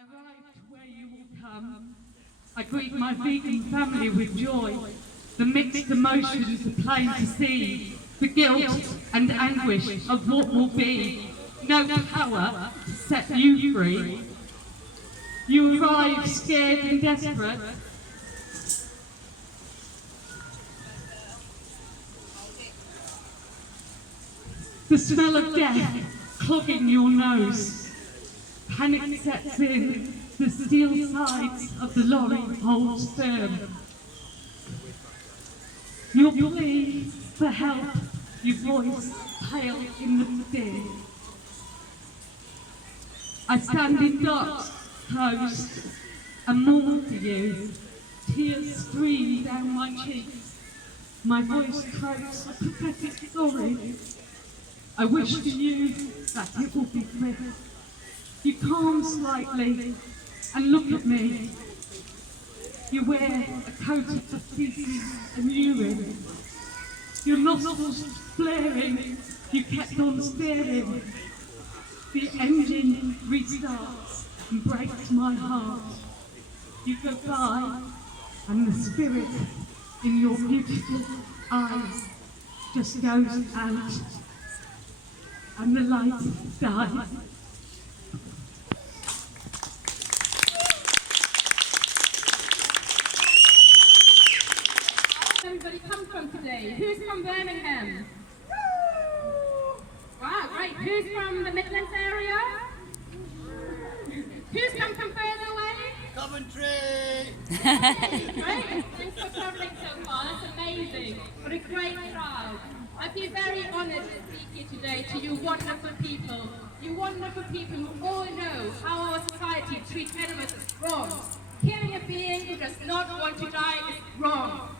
I arrived where you will come. I greet my vegan family with joy. The mixed emotions are plain to see. The guilt and anguish of what will be. No power to set you free. You arrive scared and desperate. The smell of death clogging your nose. Panic sets in, the steel sides of the lorry holds firm. Your plea for help, your voice pale in the din. I stand in dots, closed, and mourn for you. Tears stream down my cheeks. My voice croaks a pathetic story. I wish for you that it will be quick. You calm slightly and look at me. You wear a coat of feces and urine. Your nostrils flaring, you kept on staring. The engine restarts and breaks my heart. You go by and the spirit in your beautiful eyes just goes out and the light dies. Everybody come from today? Who's from Birmingham? Wow, great. Who's from the Midlands area? Who's come from further away? Coventry! Great. Thanks for travelling so far. That's amazing. What a great crowd. I feel very honoured to speak here today to you wonderful people. You wonderful people who all know how our society treats animals as wrong. Killing a being who does not want to die is wrong.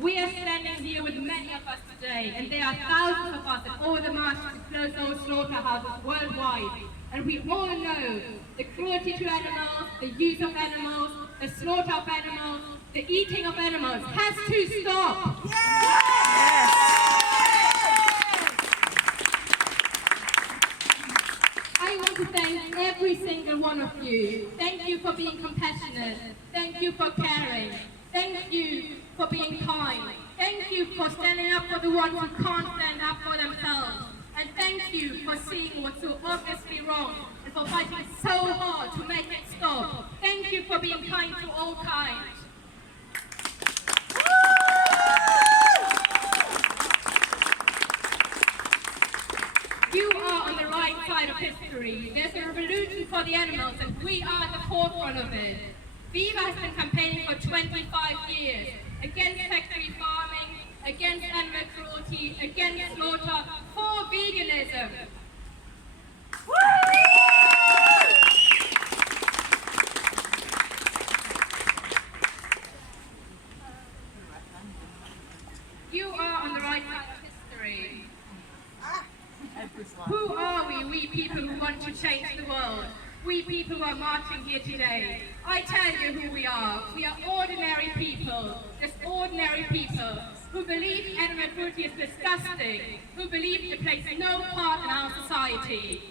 We are standing here with many of us today, and there are thousands of us at all the marches to close those slaughterhouses worldwide. And we all know the cruelty to animals, the use of animals, the slaughter of animals, the eating of animals has to stop. I want to thank every single one of you. Thank you for being compassionate. Thank you for caring. Thank you for being kind. Thank you for standing up for the ones who can't stand up for themselves. And thank you for seeing what's so obviously wrong and for fighting so hard to make it stop. Thank you for being kind to all kinds. You are on the right side of history. There's a revolution for the animals and we are at the forefront of it. Viva has been campaigning for 25 years against factory farming, against animal cruelty, against slaughter, for veganism. You are on the right side of history. Who are we people who want to change the world? We people who are marching here today. I tell you who we are. We are ordinary people, just ordinary people, who believe animal cruelty is disgusting, who believe it plays no part in our society.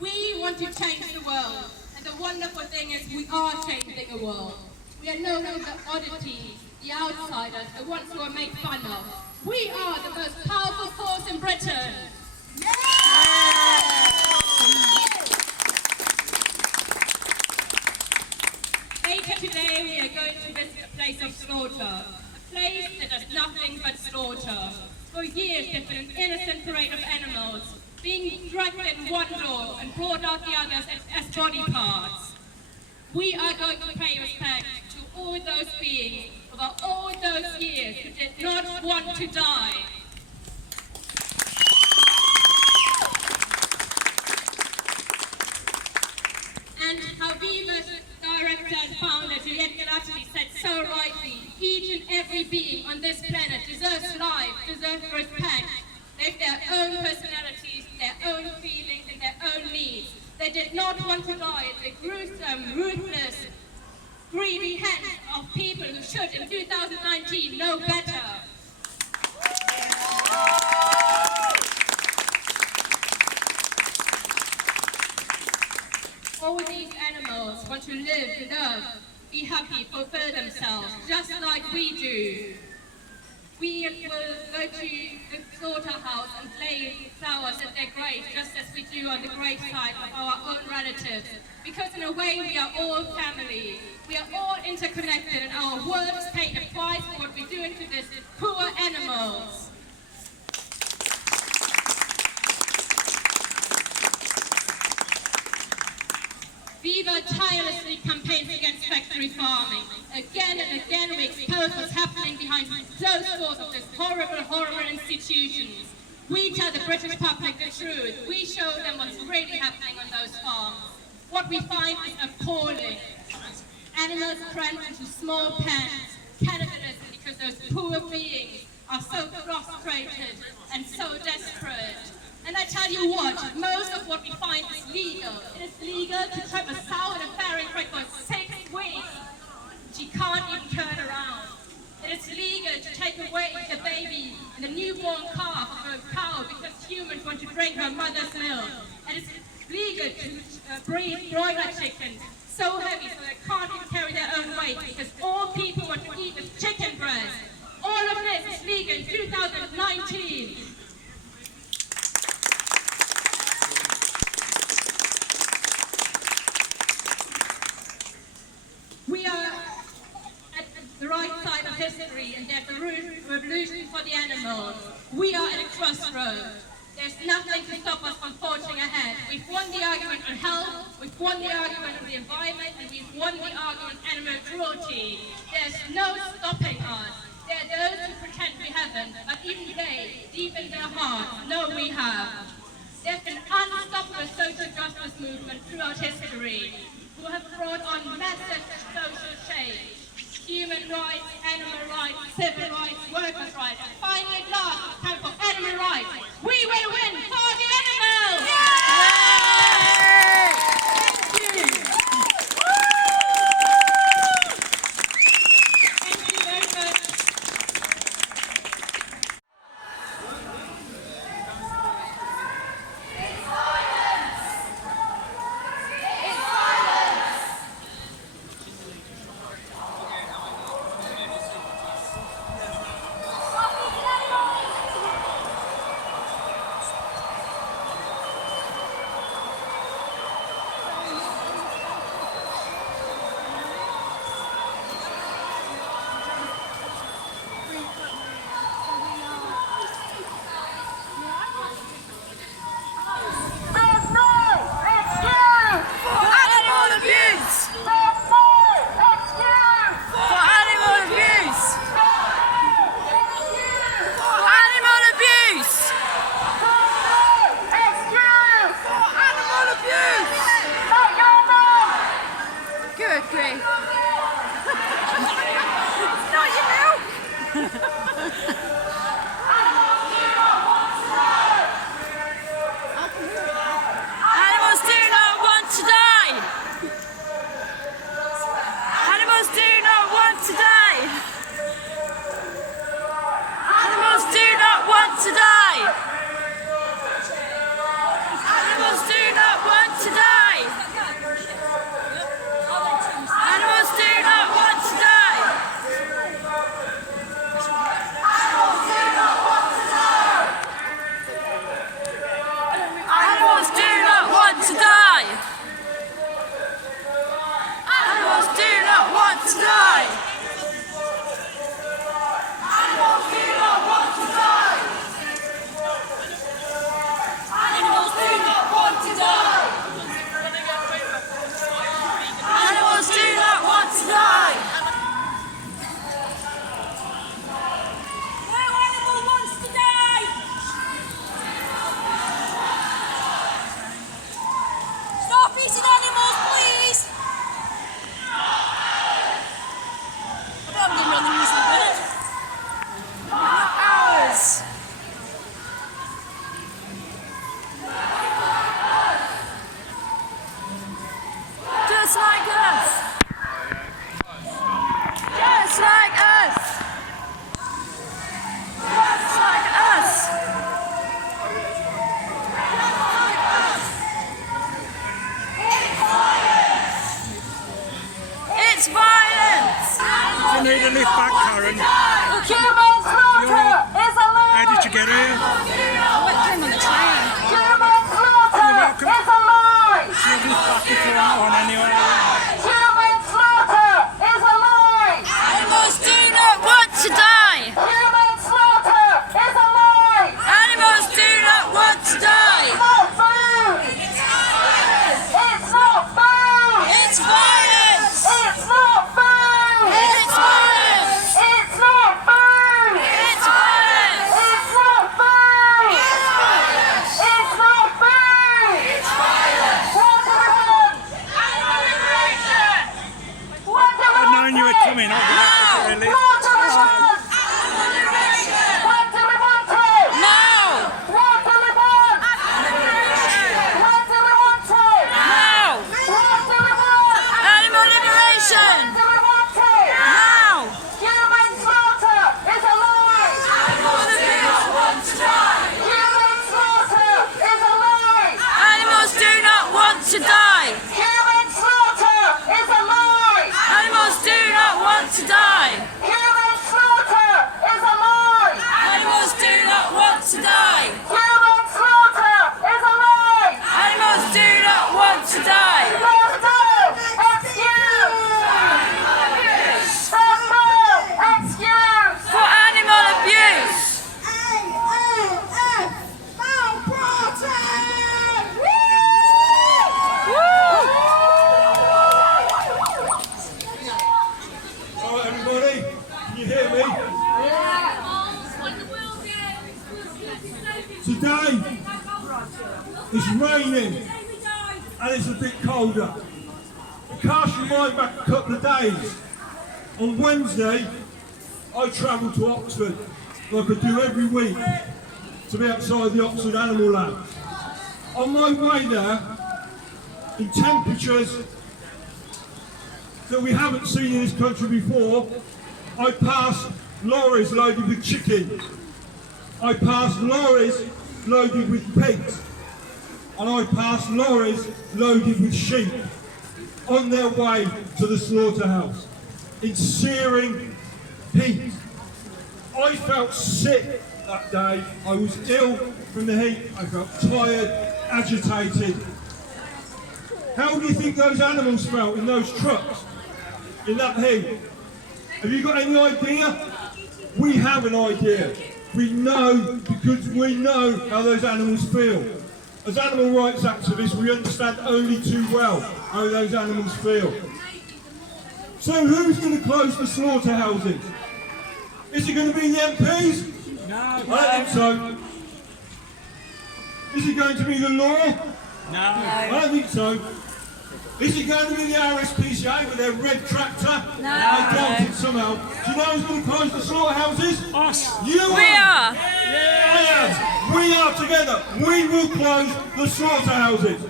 We want to change the world, and the wonderful thing is we are changing the world. We are no longer the oddities, the outsiders, the ones who are made fun of. We are the most powerful force in Britain. Later today we are going to visit a place of slaughter, a place that does nothing but slaughter. For years there's been an innocent parade of animals being dragged in one door and brought out the others as body parts. We are going to pay respect to all those beings over all those years who did not want to die. And how Viva's director and founder, LauraLi, said so rightly, each and every being on this planet deserves life, deserves respect. They have their own personalities, their own feelings, and their own needs. They did not want to die at the gruesome, ruthless, greedy hands of people who should, in 2019, know better. want to live, love, be happy, fulfill themselves, just like we do. We will go to the slaughterhouse and lay flowers at their graves, just as we do on the graveside of our own relatives. Because in a way, we are all family. We are all interconnected, and our words pay a price for what we do to these poor animals. Viva tirelessly campaigns against factory farming. Again and again we expose what's happening behind closed doors of these horrible, horrible institutions. We tell the British public the truth. We show them what's really happening on those farms. What we find is appalling. Animals crammed into small pens, cannibalism because those poor beings are so frustrated and so desperate. And I tell you what, most of what we find is legal. It is legal to trap a sow in a farrowing crate for 6 weeks. She can't even turn around. It is legal to take away the baby and the newborn calf of a cow because humans want to drink her mother's milk. And it's legal to breed broiler chickens so heavy so they can't even carry their own weight because all people want to eat is chicken breast. All of this is legal in 2019. We are at the right side of history, and there's a revolution for the animals. We are at a crossroads. There's nothing to stop us from forging ahead. We've won the argument on health, we've won the argument on the environment, and we've won the argument on animal cruelty. There's no stopping us. There are those who pretend we haven't, but even they, deep in their heart, know we have. There's been unstoppable social justice movement throughout history, who have brought on massive social change. Human rights, animal rights, civil rights, workers' rights, and finally at last, it's time for animal rights. We will win for the animals! Thank you very much. Animals the lift back, Karen. Human slaughter is a lie! How did you get here? I went home on the train. Human slaughter is a lie! She'll lift back if you want one anyway. Human slaughter is a lie! Animals do not want to die! Human slaughter is a lie! Animals do not want to die! It's not food! It's not food! It's violence! It's not food! It's violence! It's not food! It's violence! It's not food! It's violence! It's not food! It's violence! What do we want? Animal liberation! What do we want? I've known you were coming. I'll be happy to lift. What do we want? Animal liberation! What do we want to? No! What do we want? Animal liberation! What do we want to? No! What do we want? Animal liberation! What do we want to? No! Human slaughter is a lie! Animals do not want to die! Human slaughter is a lie! Animals do not want to die! Human slaughter is a lie! Animals do not want to die! Human slaughter is a lie! Animals do not want to die! Human slaughter is a lie! Animals do not want to die! Excuse! For animal abuse! Alright everybody, can you hear me? Today, it's raining and it's a bit colder. Cast your mind back a couple of days. On Wednesday, I travelled to Oxford, like I do every week, to be outside the Oxford Animal Lab. On my way there, in temperatures that we haven't seen in this country before, I passed lorries loaded with chickens. I passed lorries loaded with pigs. And I passed lorries loaded with sheep on their way to the slaughterhouse in searing heat. I felt sick that day. I was ill from the heat. I felt tired, agitated. How do you think those animals felt in those trucks, in that heat? Have you got any idea? We have an idea. We know, because we know how those animals feel. As animal rights activists, we understand only too well how those animals feel. So who's going to close the slaughterhouses? Is it going to be the MPs? No. I don't think so. Is it going to be the law? No. I don't think so. Is it going to be the RSPCA with their red tractor? No. I doubt it somehow. Do you know who's going to close the slaughterhouses? Us. You are. We are! I am. We are together. We will close the slaughterhouses.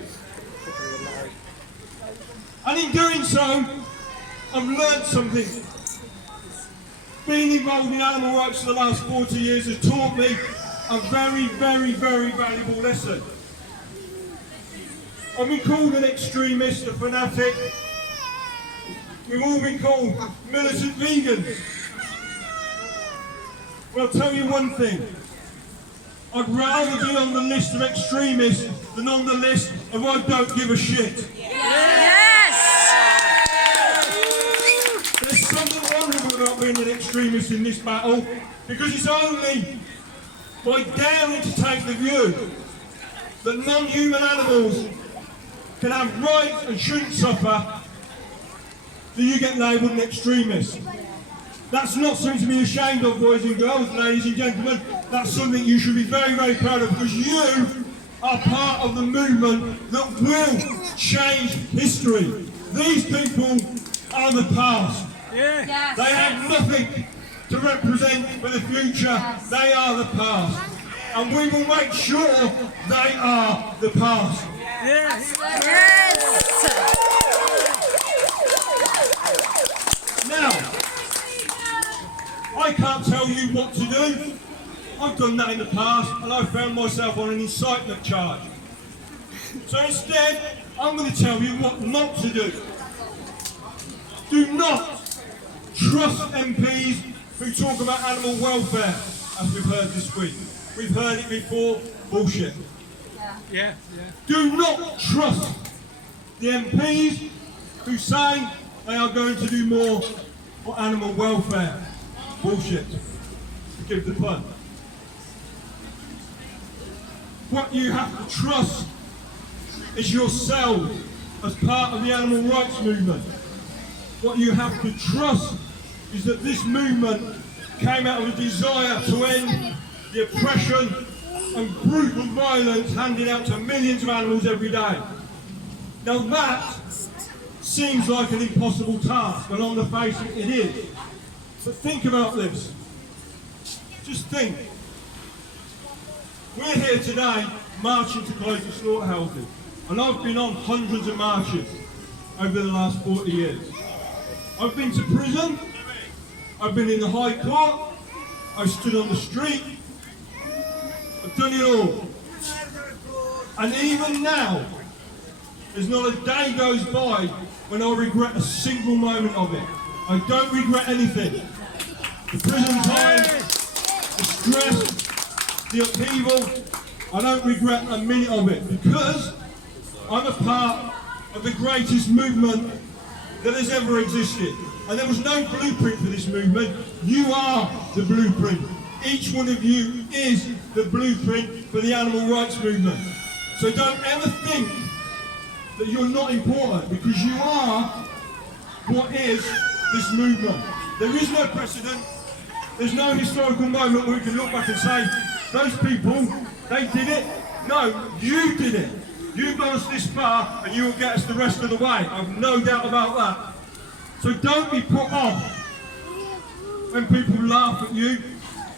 And in doing so, I've learned something. Being involved in animal rights for the last 40 years has taught me a very, very, very valuable lesson. I've been called an extremist, a fanatic. We've all been called militant vegans. Well, I'll tell you one thing. I'd rather be on the list of extremists than on the list of I don't give a shit. Yes! There's something wonderful about being an extremist in this battle, because it's only by daring to take the view that non-human animals can have rights and shouldn't suffer that you get labelled an extremist. That's not something to be ashamed of, boys and girls, ladies and gentlemen. That's something you should be very, very proud of, because you are part of the movement that will change history. These people are the past. Yeah. Yes. They have nothing to represent for the future. They are the past. And we will make sure they are the past. Yeah. Yes! Now, I can't tell you what to do. I've done that in the past and I found myself on an incitement charge. So instead, I'm going to tell you what not to do. Do not trust MPs who talk about animal welfare, as we've heard this week. We've heard it before, bullshit. Yeah. Do not trust the MPs who say they are going to do more for animal welfare. Bullshit. Forgive the pun. What you have to trust is yourself as part of the animal rights movement. What you have to trust is that this movement came out of a desire to end the oppression and brutal violence handed out to millions of animals every day. Now that seems like an impossible task, and on the face of it, it is. But think about this. Just think. We're here today marching to close the slaughterhouses, and I've been on hundreds of marches over the last 40 years. I've been to prison, I've been in the High Court, I've stood on the street, I've done it all. And even now, there's not a day goes by when I regret a single moment of it. I don't regret anything. The prison time, the stress, the upheaval, I don't regret a minute of it, because I'm a part of the greatest movement that has ever existed. And there was no blueprint for this movement. You are the blueprint. Each one of you is the blueprint for the animal rights movement. So don't ever think that you're not important, because you are what is this movement. There is no precedent. There's no historical moment where we can look back and say, those people, they did it. No, you did it. You got us this far, and you will get us the rest of the way. I've no doubt about that. So don't be put off when people laugh at you,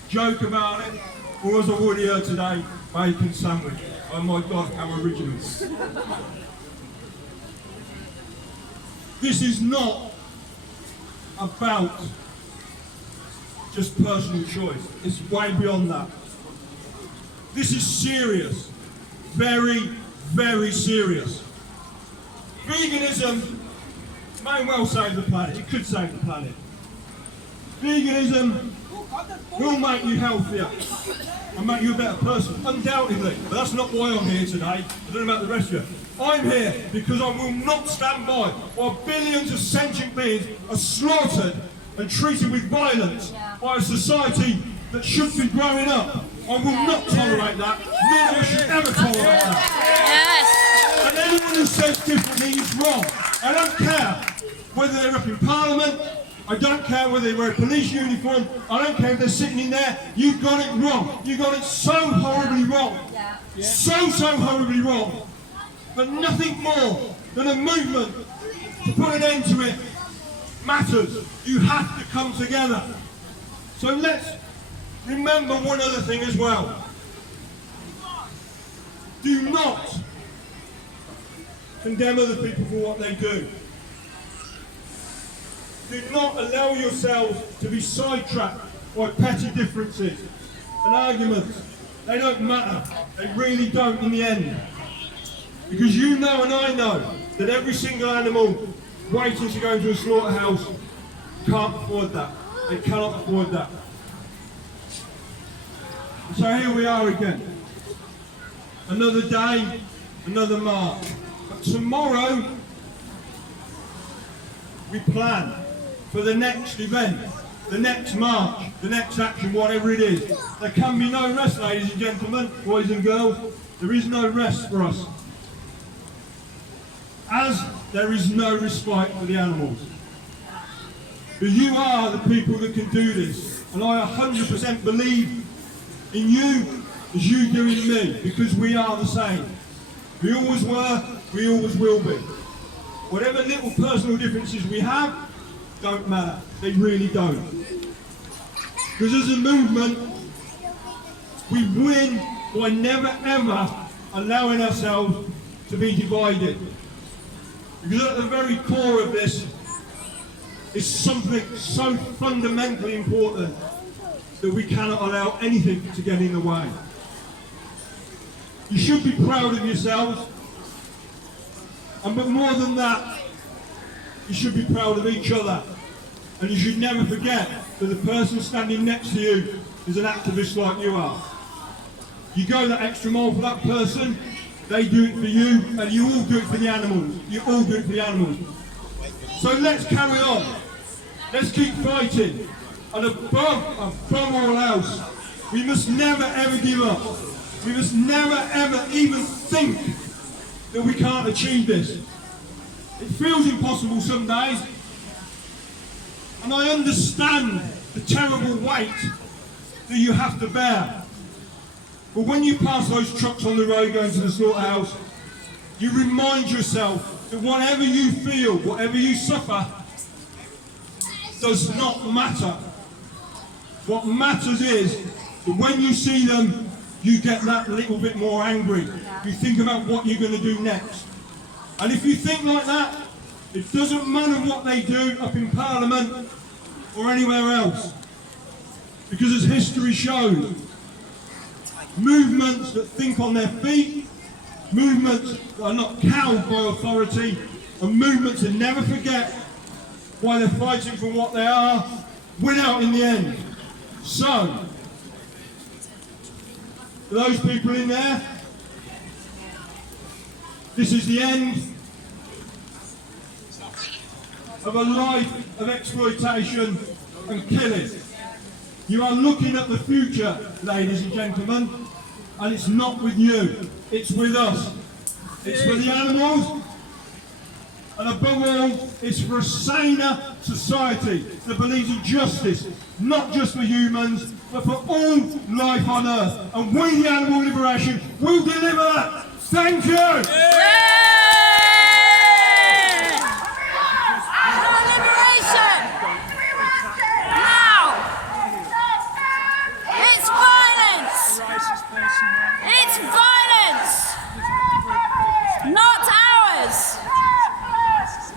joke about it, or as I've already heard today, bacon sandwich. Oh my God, how original. This is not about just personal choice. It's way beyond that. This is serious. Very, very serious. Veganism may well save the planet. It could save the planet. Veganism will make you healthier and make you a better person, undoubtedly. But that's not why I'm here today. I don't know about the rest of you. I'm here because I will not stand by while billions of sentient beings are slaughtered and treated with violence by a society that should be growing up. I will not tolerate that. None of us should ever tolerate that. And anyone who says differently is wrong. I don't care whether they're up in Parliament. I don't care whether they wear a police uniform. I don't care if they're sitting in there. You've got it wrong. You've got it so horribly wrong. So horribly wrong. But nothing more than a movement to put an end to it matters. You have to come together. So let's remember one other thing as well. Do not condemn other people for what they do. Do not allow yourselves to be sidetracked by petty differences and arguments. They don't matter. They really don't in the end. Because you know and I know that every single animal waiting to go into a slaughterhouse can't afford that. They cannot afford that. So here we are again. Another day, another march. But tomorrow we plan for the next event, the next march, the next action, whatever it is. There can be no rest, ladies and gentlemen, boys and girls. There is no rest for us. As there is no respite for the animals. But you are the people that can do this. And I 100% believe in you as you do in me, because we are the same. We always were, we always will be. Whatever little personal differences we have, don't matter. They really don't. Because as a movement, we win by never ever allowing ourselves to be divided. Because at the very core of this is something so fundamentally important that we cannot allow anything to get in the way. You should be proud of yourselves, but more than that, you should be proud of each other And you should never forget that the person standing next to you is an activist like you are. You go that extra mile for that person, they do it for you, and you all do it for the animals. You all do it for the animals. So let's carry on. Let's keep fighting. And above all else, we must never ever give up. We must never ever even think that we can't achieve this. It feels impossible some days. And I understand the terrible weight that you have to bear. But when you pass those trucks on the road going to the slaughterhouse, you remind yourself that whatever you feel, whatever you suffer, does not matter. What matters is that when you see them, you get that little bit more angry. You think about what you're going to do next. And if you think like that, it doesn't matter what they do up in Parliament or anywhere else. Because as history shows, movements that think on their feet, movements that are not cowed by authority, and movements that never forget why they're fighting for what they are, win out in the end. So, for those people in there, this is the end of a life of exploitation and killing. You are looking at the future, ladies and gentlemen, and it's not with you, it's with us. It's for the animals, and above all, it's for a saner society that believes in justice, not just for humans, but for all life on earth. And we, the Animal Liberation, will deliver that. Thank you! It's violence! Not ours!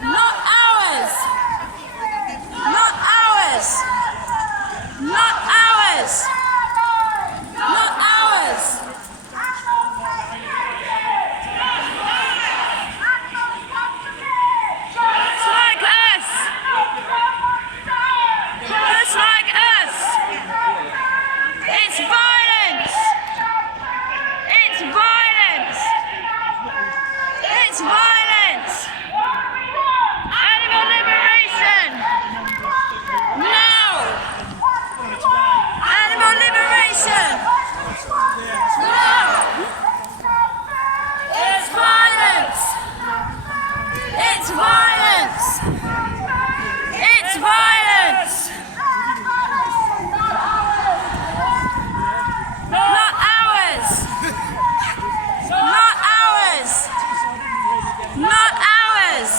Not ours! Not ours! Not ours! Not ours! Just like us! Just like us! It's violence! It's violence! It's violence! Animal liberation! No! Animal liberation! No! It's violence! It's violence! It's violence! Not ours! Not ours! Not ours!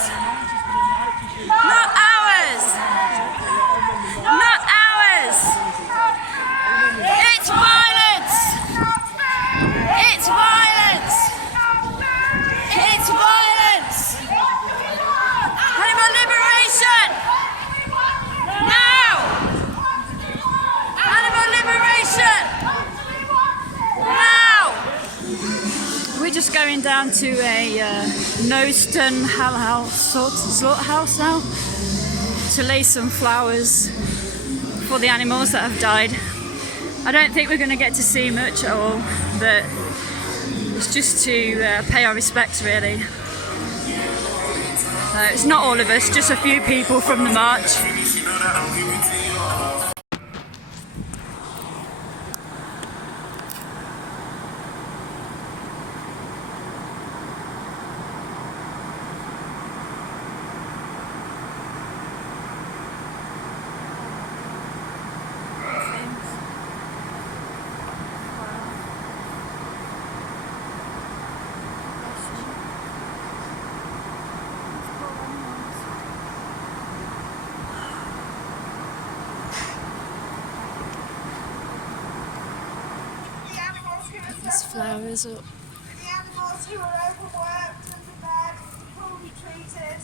Not ours! Not ours! It's violence! It's violence! It's violence! Animal liberation! No! Animal liberation! No! We're just going down to a NO Stun Halal slaughterhouse now to lay some flowers for the animals that have died. I don't think we're going to get to see much at all, but it's just to pay our respects really. It's not all of us, just a few people from the march. There's flowers up. The animals who are overworked, underfed, cruelly treated,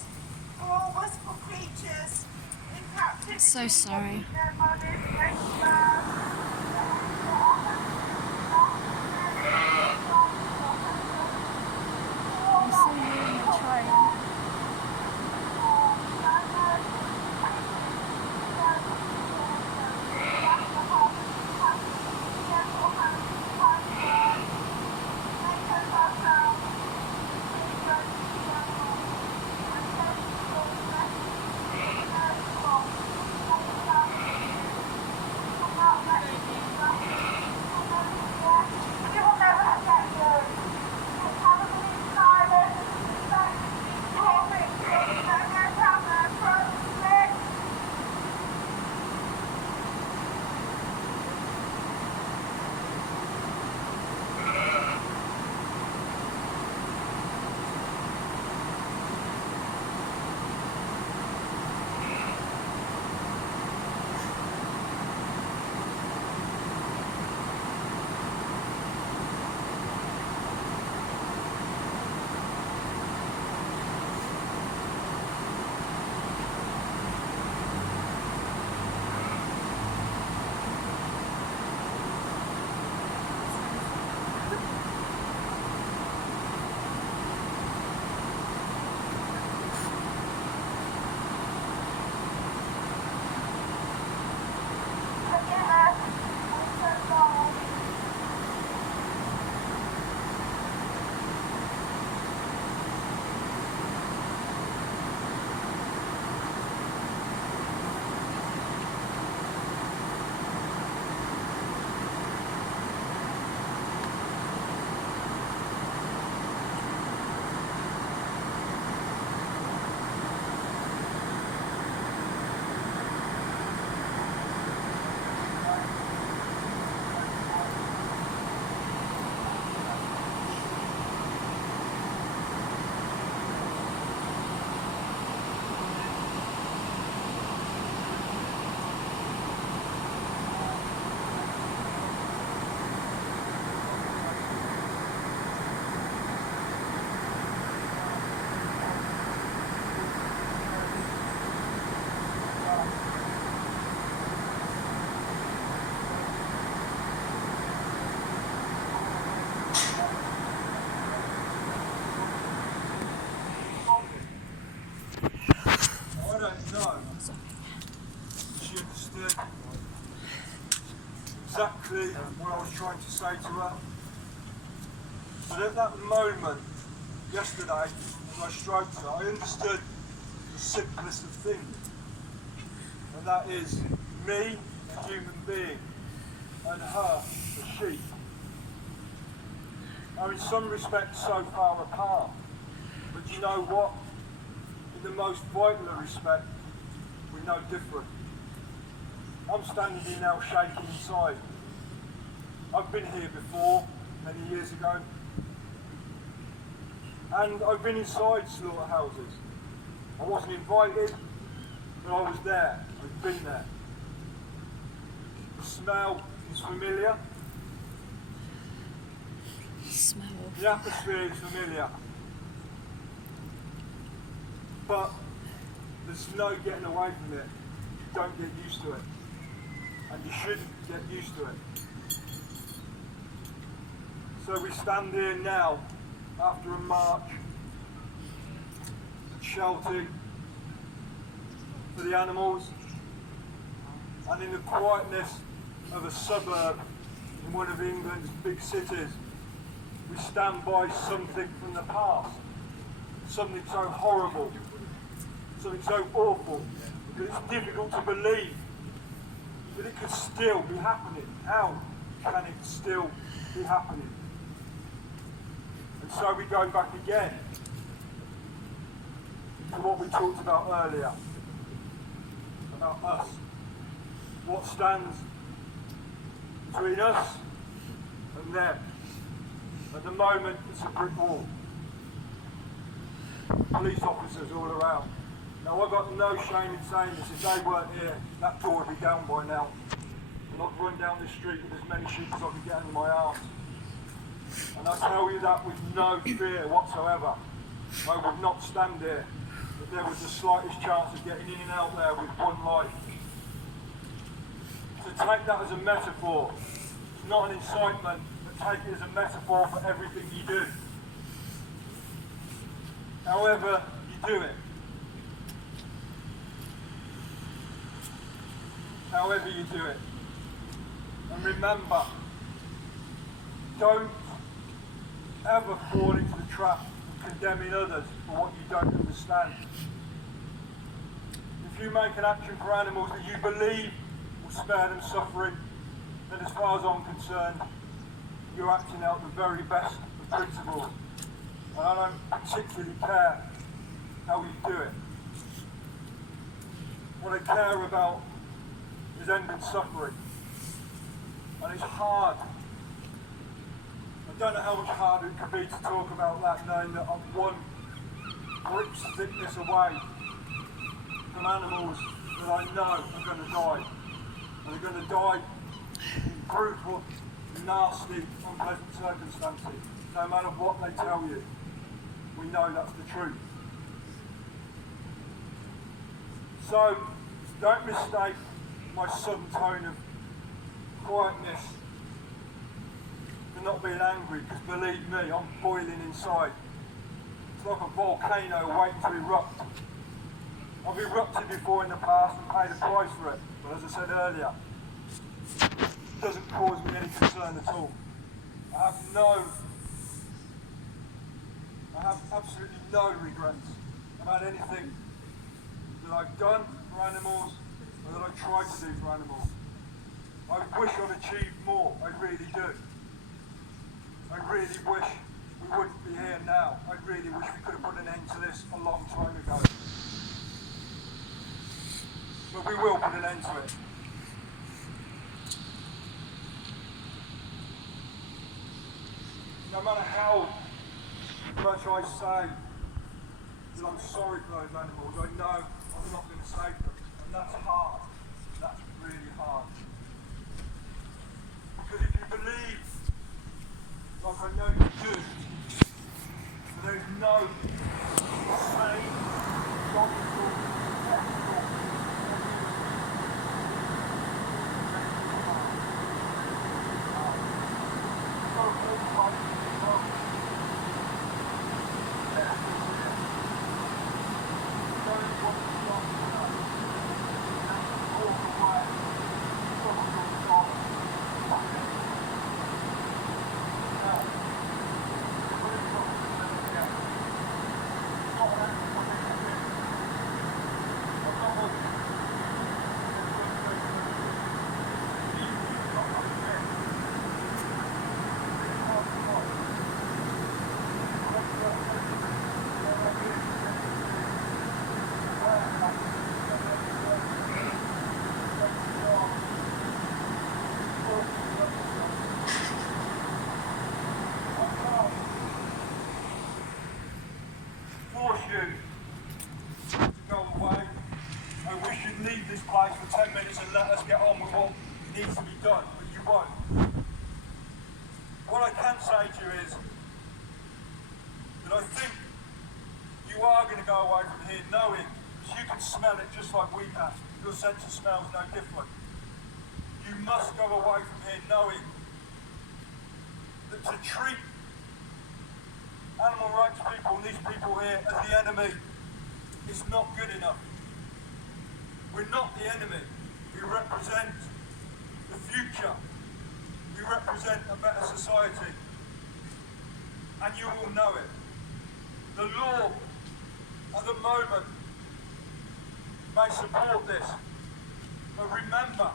are all wistful creatures in captivity. So sorry. Their mothers, their trying to say to her. But at that moment, yesterday, as I stroked her, I understood the simplest of things. And that is me, a human being, and her, a sheep, are in some respects so far apart. But you know what? In the most vital respect, we're no different. I'm standing here now shaking inside. I've been here before, many years ago. And I've been inside slaughterhouses. I wasn't invited, but I was there. I've been there. The smell is familiar. The atmosphere is familiar. But there's no getting away from it. You don't get used to it. And you shouldn't get used to it. So we stand here now, after a march, shouting for the animals, and in the quietness of a suburb in one of England's big cities, we stand by something from the past, something so horrible, something so awful, that it's difficult to believe that it could still be happening. How can it still be happening? And so we go back again to what we talked about earlier, about us. What stands between us and them? At the moment, it's a brick wall. Police officers all around. Now, I've got no shame in saying this. If they weren't here, that door would be down by now. And I'd run down the street with as many sheep as I could get under my arms. And I tell you that with no fear whatsoever. I would not stand here if there was the slightest chance of getting in and out there with one life. To take that as a metaphor, it's not an incitement, but take it as a metaphor for everything you do. However you do it. However you do it. And remember, don't ever fall into the trap of condemning others for what you don't understand. If you make an action for animals that you believe will spare them suffering, then as far as I'm concerned, you're acting out the very best of principles. And I don't particularly care how you do it. What I care about is ending suffering. And it's hard. I don't know how much harder it could be to talk about that, knowing that I'm one brick's thickness away from animals that I know are going to die. And they're going to die in brutal, nasty, unpleasant circumstances. No matter what they tell you, we know that's the truth. So, don't mistake my sudden tone of quietness for not being angry, because believe me, I'm boiling inside. It's like a volcano waiting to erupt. I've erupted before in the past and paid a price for it, but as I said earlier, it doesn't cause me any concern at all. I have absolutely no regrets about anything that I've done for animals or that I tried to do for animals. I wish I'd achieved more, I really do. I really wish we wouldn't be here now. I really wish we could have put an end to this a long time ago. But we will put an end to it. No matter how much I say that I'm sorry for those animals, I know I'm not going to save them. And that's hard. That's really hard. Because if you believe, like I know you do, that there is no sane, logical, ethical, say to you is that I think you are going to go away from here knowing, because you can smell it just like we can, your sense of smell is no different. You must go away from here knowing that to treat animal rights people and these people here as the enemy is not good enough. We're not the enemy. We represent the future. We represent a better society. And you all know it. The law at the moment may support this, but remember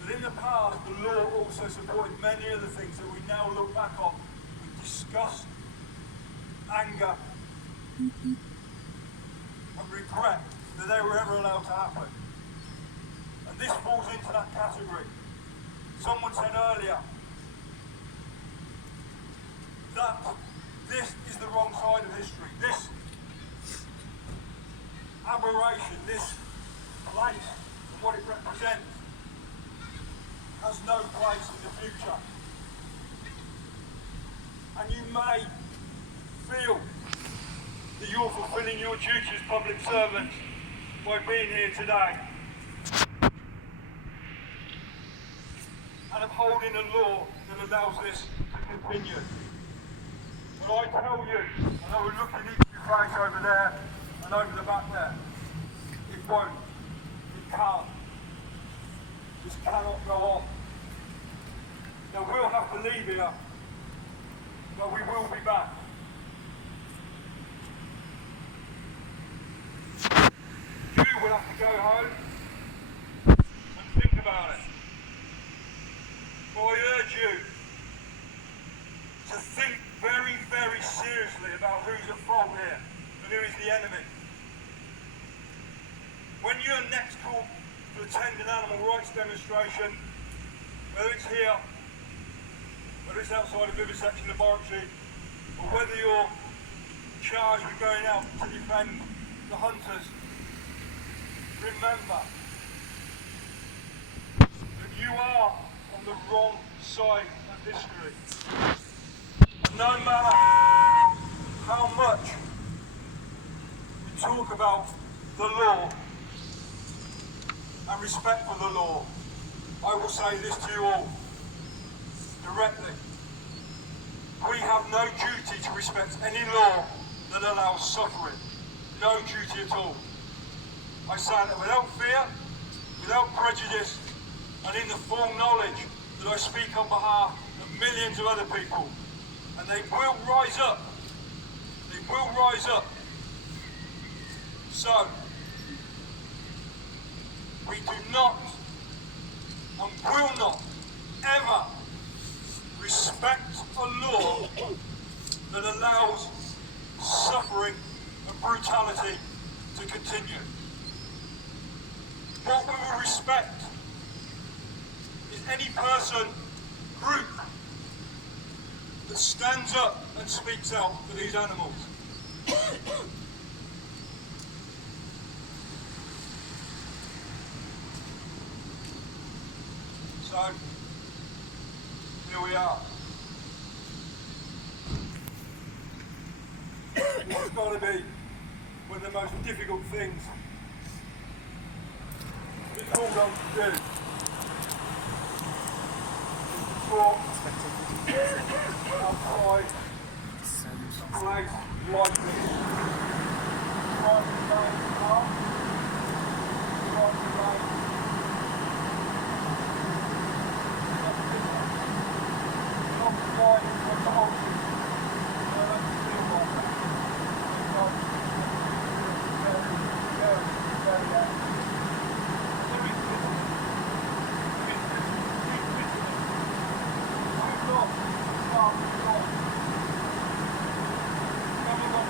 that in the past the law also supported many other things that we now look back on with disgust, anger and regret that they were ever allowed to happen. And this falls into that category. Someone said earlier that this is the wrong side of history. This aberration, this place and what it represents has no place in the future. And you may feel that you're fulfilling your duty as public servants by being here today and upholding a law that allows this to continue. But I tell you, and I will look in each face over there and over the back there, it won't, it can't. This cannot go on. Now we'll have to leave here, but we will be back. You will have to go home and think about it. But I urge you to think very, very seriously about who's at fault here and who is the enemy. When you're next called to attend an animal rights demonstration, whether it's here, whether it's outside a vivisection laboratory, or whether you're charged with going out to defend the hunters, remember that you are on the wrong side of history. No matter how much we talk about the law and respect for the law, I will say this to you all directly. We have no duty to respect any law that allows suffering. No duty at all. I say that without fear, without prejudice, and in the full knowledge that I speak on behalf of millions of other people. And they will rise up. They will rise up. So, we do not and will not ever respect a law that allows suffering and brutality to continue. What we will respect is any person, group, that stands up and speaks out for these animals. So, here we are. It's got to be one of the most difficult things we're called on to do. Is to talk outside a place like this. Try to stay calm. Try to stay not trying to hold you. I don't feel like that. Because very active. There is this. Keep listening. We've got staff coming on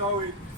going.